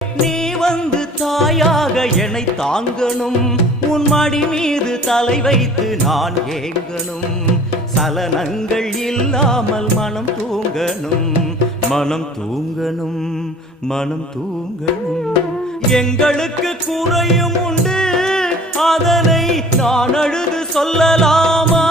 நீ வந்து தாயாக என்னை தாங்கணும், உன் மடி மீது தலை வைத்து நான் ஏங்கணும். சலனங்கள் இல்லாமல் மனம் தூங்கணும், மனம் தூங்கணும், மனம் தூங்கணும். எங்களுக்கு குறையும் உண்டு, அதனை நான் அழுது சொல்லலாமா?